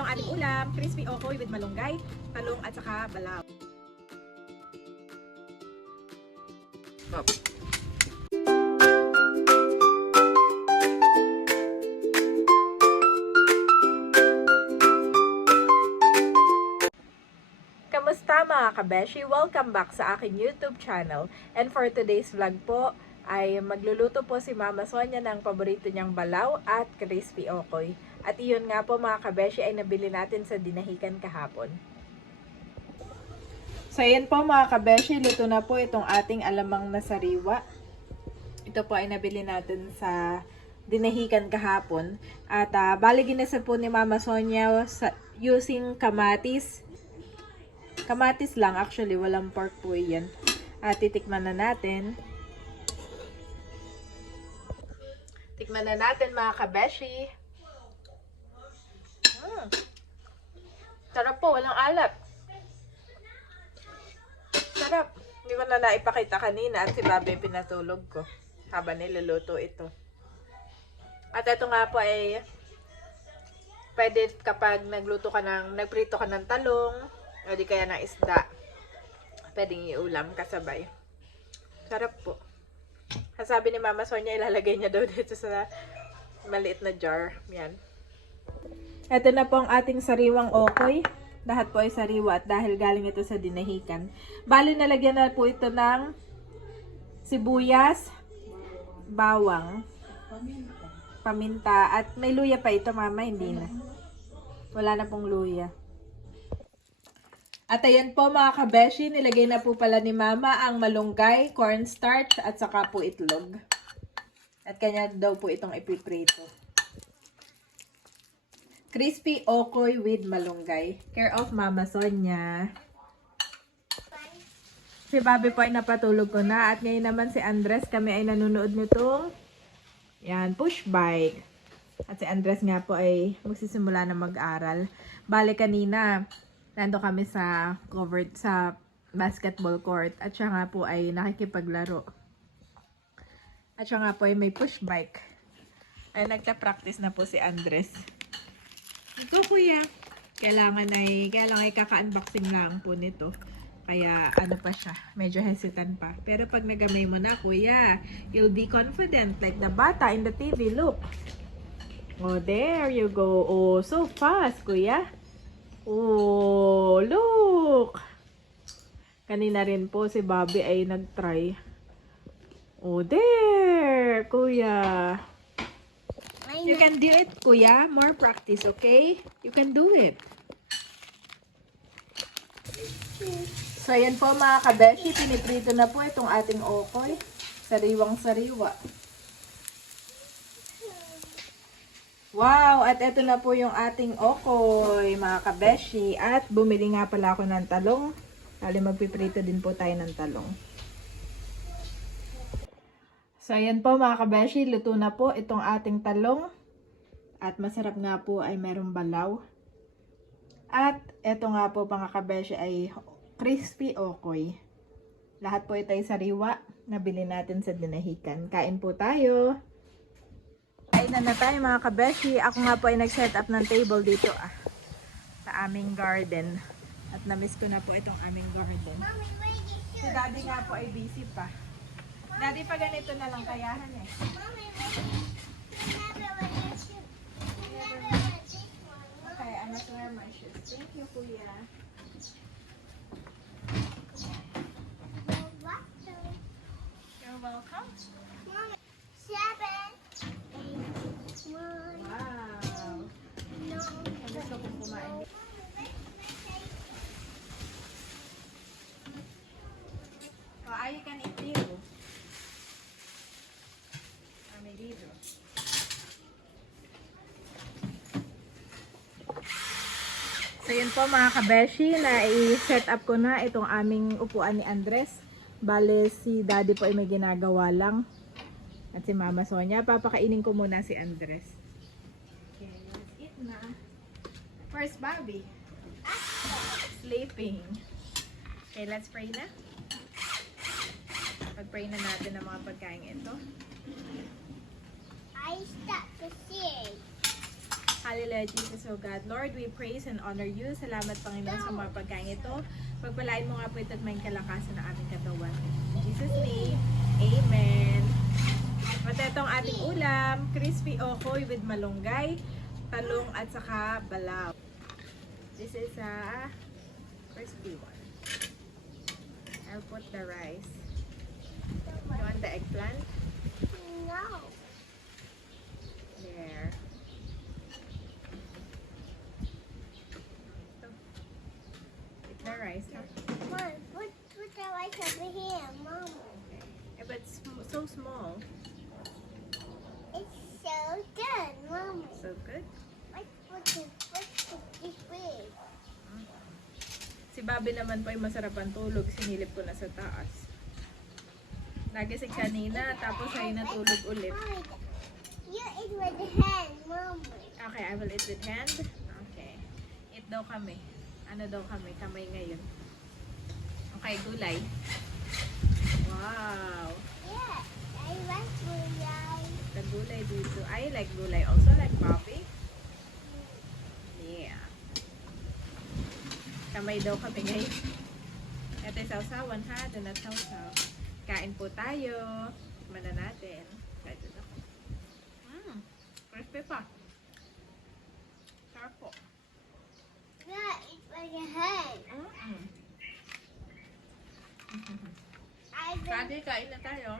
itong ating ulam, crispy okoy with malunggay, talong at saka balaw. Kamusta mga kabeshi? Welcome back sa aking YouTube channel. And for today's vlog po, ay magluluto po si Mama Sonia ng paborito niyang balaw at crispy okoy. At iyon nga po mga kabeshi ay nabili natin sa dinahikan kahapon. So ayan po mga kabeshi, luto na po itong ating alamang na sariwa. Ito po ay nabili natin sa dinahikan kahapon. At bali ginisa po ni Mama Sonia using kamatis. Kamatis lang, actually, walang pork po yan. At titikman na natin. Tikman na natin mga kabeshi. Sarap po, walang alat. Sarap. Hindi ko na naipakita kanina at si Bobby pinatulog ko habang niluluto ito. At ito nga po ay pwede kapag nagprito ka ng talong o di kaya ng isda, pwedeng iulam kasabay. Sarap po. Sabi ni Mama Sonia, ilalagay niya daw dito sa maliit na jar. Yan. Ito na po ang ating sariwang okoy. Lahat po ay sariwa at dahil galing ito sa dinahikan. Bali, nalagyan na po ito ng sibuyas, bawang, paminta, at may luya pa ito, Mama, hindi na. Wala na pong luya. At ayan po mga kabeshi, nilagay na po pala ni Mama ang malunggay, cornstarch, at saka po itlog. At kanya daw po itong ipiprito. Crispy okoy with malunggay. Care of Mama Sonia. Si Bobby po ay napatulog ko na. At ngayon naman si Andres, kami ay nanonood nitong push bike. At si Andres nga po ay magsisimula na mag-aral. Bale kanina, nando kami sa covered sa basketball court at siya nga po ay nakikipaglaro. At siya nga po ay may push bike. Ay nagta-practice na po si Andres. Ito kuya, kailangan ay kaka-unboxing lang po nito. Kaya ano pa siya, medyo hesitant pa. Pero pag nagamay mo na kuya, you'll be confident like the bata in the TV. Look. Oh, there you go. Oh, so fast kuya. Oh, look! Kanina rin po si Bobby ay nag-try. Oh, there! Kuya. You can do it, kuya. More practice, okay? You can do it. So, ayan po mga kabeshi. Piniprito na po itong ating okoy. Sariwang-sariwa. Wow! At ito na po yung ating okoy, mga kabeshi. At bumili nga pala ako ng talong. Dali magpiprito din po tayo ng talong. So, ayan po mga kabeshi. Luto na po itong ating talong. At masarap nga po ay merong balaw. At ito nga po mga kabeshi ay crispy okoy. Lahat po ito ay sariwa. Nabili natin sa dinahikan. Kain po tayo. Kainan na tayo mga kabeshi. Ako nga po ay nag-set up ng table dito sa aming garden. At na-miss ko na po itong aming garden. Si Daddy nga po ay busy pa. Daddy pa ganito na lang kayahan eh. Okay, I'm not wear my shoes. Thank you, Kuya. You're welcome. Wow. Gusto kong kumain. Oh, you can eat dito. May dito. So yun po mga kabeshi, na i-set up ko na itong aming upuan ni Andres. Bale si Daddy po ay may ginagawa lang. At si Mama Sonia, papakainin ko muna si Andres. Okay, let's eat na. First, Bobby. Sleeping. Okay, let's pray na. Pag-pray na natin ang mga pagkain ito. I start to sing. Hallelujah, Jesus, O God. Lord, we praise and honor you. Salamat, Panginoon, sa mga pagkain ito. Pagpalain mo nga po ito at may kalakasan ng aming katawan. In Jesus' name, Amen. At itong ating ulam, crispy okoy with malunggay, talong at saka balaw. This is a crispy one. I'll put the rice. You want the eggplant? No. There. Eat the rice, huh? Mom, put the rice over here, Mom. Yeah, but it's so small. It's so good, Mom. So good. What's this big? Si Bobby naman po ay masarap ang tulog. Sinilip ko na sa taas. Nagising kanina, tapos ay natulog ulit. Mommy, you eat with the hand, Mom. Okay, I will eat with hand. Okay. Eat daw kami. Ano daw kami? Kamay ngayon. Okay, gulay. Wow. Yeah, I like gulay. The gulay dito. I like gulay also, like Bobby. Yeah. Kamay daw kami ngayon. Ito yung sausawan ha. Doon na sausaw. Kain po tayo. Mana natin. Kain doon ako. Crispy pa. Sarap po. Yeah, eat with the hand. I will Daddy, kain na tayo.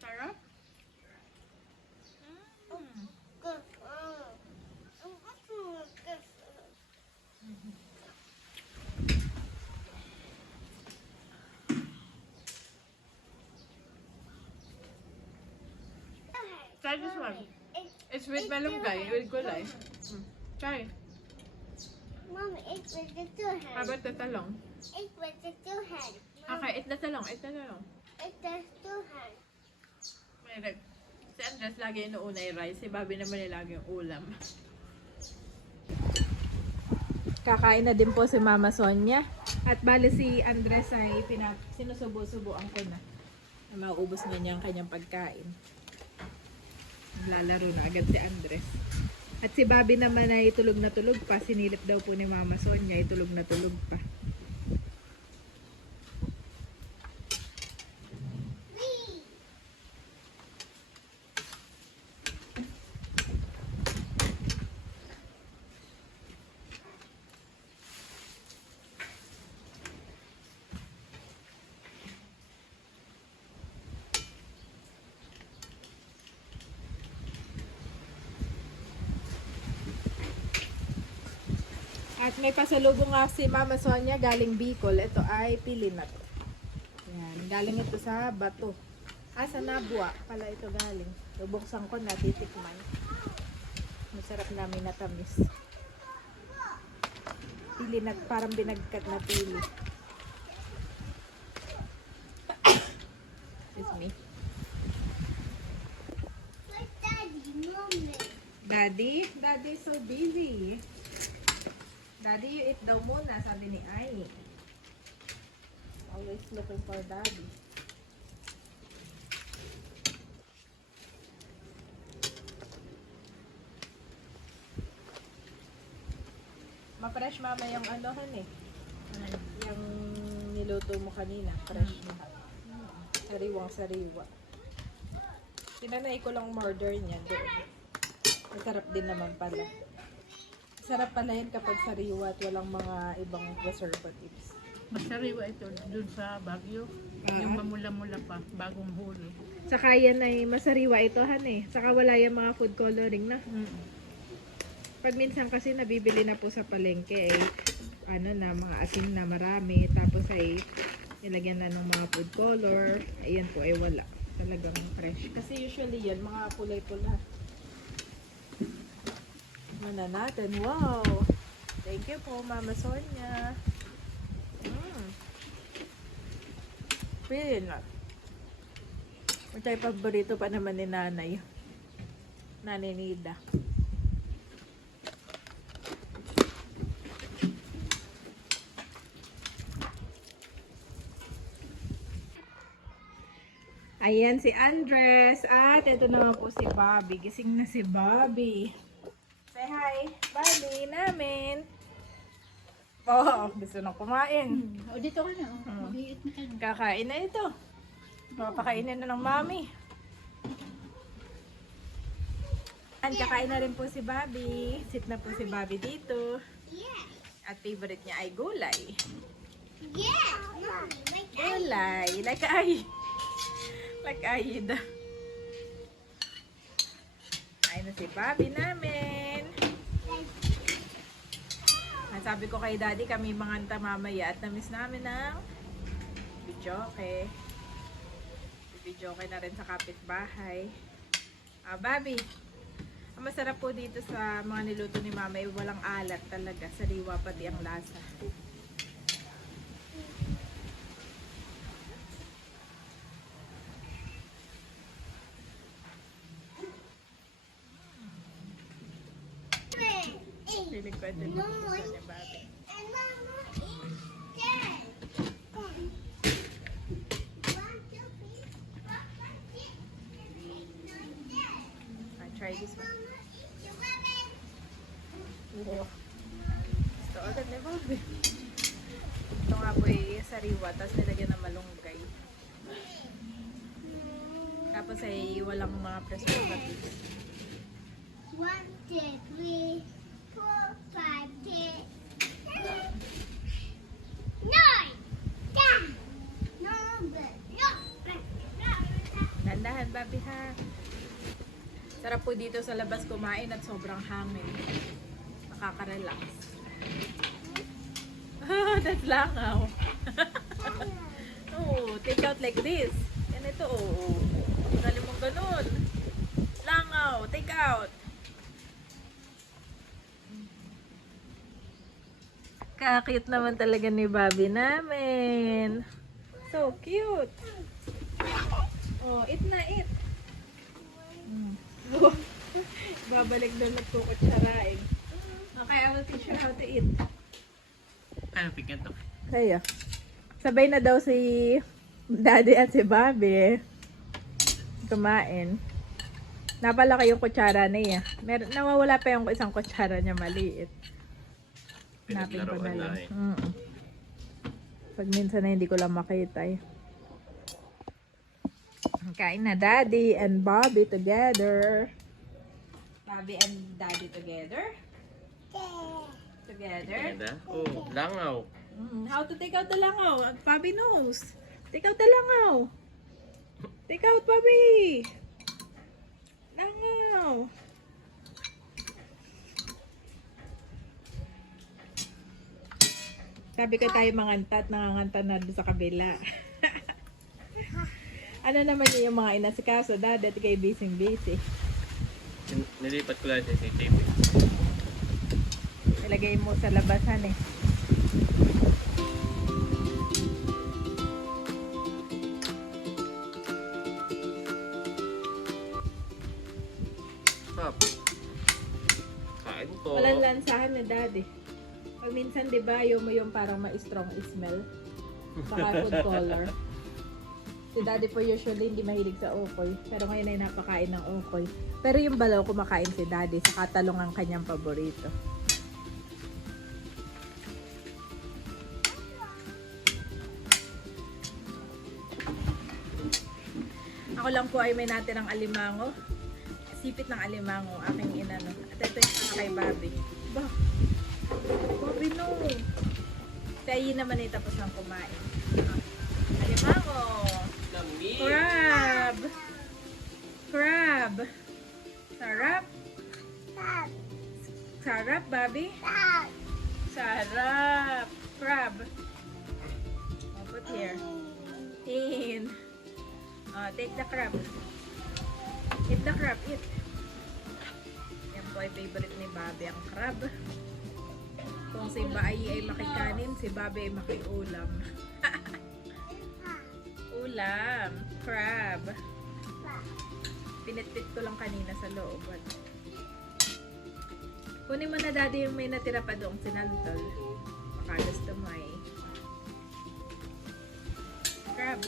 Sarap. go. Try this one. It's with malunggay, with gulay. Try. Mom, eat with the two How hands. about the talong? Eat with the two hands. Mom, Okay, eat the talong, eat the talong. eat the two hands. May reg. Si Andres lagi inuuna yung rice. Si Bobby naman yung lagi yung ulam. Kakain na din po si Mama Sonia. At bali si Andres ay sinusubo-subuan ko na. Mauubos na niya ang kanyang pagkain. Naglalaro na agad si Andres. At si Bobby naman ay tulog na tulog pa. Sinilip daw po ni Mama Sonia ay tulog na tulog pa. At may pasalubong nga si Mama Sonia galing Bicol. Ito ay pilinat. Yan. Galing ito sa Bato. Sa Nabua pala ito galing. Bubuksan ko na, titikman. Masarap namin natamis. Pilinat, parang binagkat na pili. Excuse me. Where's Daddy, Mommy? Daddy? Daddy is so busy. Daddy, you eat daw muna, sabi ni Ai. Always looking for Daddy. Ma-fresh mama yung anohan eh. Yung niluto mo kanina, fresh na. Sariwang sariwa. Tinanay ko lang murder niya doon. Masarap din naman pala. Sarap pala yan kapag sariwa at walang mga ibang preservatives. Masariwa ito dun sa Baguio. Yung mamula-mula pa, bagong huli. Saka yan ay masariwa ito han eh. Saka wala yung mga food coloring na. Pag minsan kasi nabibili na po sa palengke eh, ano na, mga asin na marami. Tapos ay nilagyan na ng mga food color. Ayan po ay wala. Talagang fresh. Kasi usually yan, mga kulay pula. Mana natin. Wow! Thank you po, Mama Sonia. Really not. Ito ay paborito pa naman ni Nanay. Nanay Nida. Ayan si Andres. At ito naman po si Bobby. Gising na si Bobby. Say hi, Bobby namin. Oh, gusto na kumain. O, dito ka na. Mag-iit na ka na. Kakain na ito. Papakainin na ng mami. Kakain na rin po si Bobby. Sit na po si Bobby dito. Yeah. At favorite niya ay gulay. Yeah. Mom, like Gulay. Like Aida. Ayun na si Bobby namin. Sabi ko kay Daddy, kami manganta mamaya at namiss namin ng videoke. Videoke na rin sa kapitbahay. Bobby, ang masarap po dito sa mga niluto ni Mama ay walang alat talaga. Sariwa pati ang lasa. Piling ko ito yung gusto niya, Bobby. And Mama eat that. Want to be Papa eat like that. Try this one. Mama eat your ramen. Wow. Gusto agad ni Bobby. Ito nga po ay sariwa, tapos nilagyan ng malunggay. Tapos ay walang mga preservatives. 1, 2, 3, 4, 5, 6, 7, 8, 9, 10. No, Dandahan, Bobby, ha? Sarap po dito sa labas kumain at sobrang hangin. Nakaka-relax. That's langaw. Oh, take out like this. Yan ito, oh. Galing mong ganun. Langaw, take out. Kakit naman talaga ni Bobby namin. So cute. Oh, eat na, eat. Oh, babalik doon at kukutsarain. Okay, I will teach you how to eat. Ano, pikin to? Kaya. Sabay na daw si Daddy at si Bobby kumain. Napalaki yung kutsara niya. Nawawala pa yung isang kutsara niya maliit. Hanapin ko na lang. Pag minsan na hindi ko lang makita eh. Kain na Daddy and Bobby together. Bobby and Daddy together. Together. Ganda? Oh, langaw. How to take out the langaw? Bobby knows. Take out the langaw. Take out, Bobby. Langaw. Sabi ko tayo manganta at nanganganta na doon sa kabila. Ano naman yung mga inasikaso, Dad, at kay busy. Nilipat ko lang sa CCTV. Ilagay mo sa labasan eh. Stop. Kain po. Walang lansahan na Daddy. Pag minsan, di ba, yung parang ma-strong smell. Baka food color. Si Daddy po usually hindi mahilig sa okoy. Pero ngayon ay napakain ng okoy. Pero yung balaw kumakain si Daddy. Sa katalong ang kanyang paborito. Ako lang po ay may natirang alimango. Sipit ng alimango, aking inano. At ito yung kay Bobby. Bah! Bobby, no! Tayo naman ay tapos ng kumain. Alimango! Crab! Crab! Sarap! Sarap, Bobby? Sarap! Crab! I'll put here. In. Take the crab. Eat the crab, eat. Yan po ay favorite ni Bobby, ang crab. Kung si Baay ay makikanin, si Bobby ay makiulam. Ulam. Crab. Pinitpit ko lang kanina sa loob. Kunin mo na Daddy yung may natira pa doong sinantol. Baka gusto mo eh. Crab.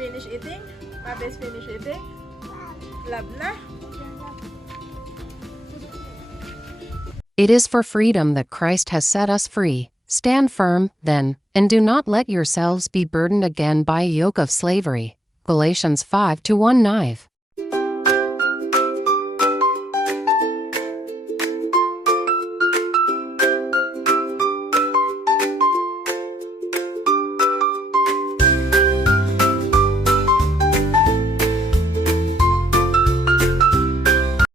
finish eating? Bobby's finish eating? Love na? It is for freedom that Christ has set us free. Stand firm, then, and do not let yourselves be burdened again by a yoke of slavery. Galatians 5:1-9.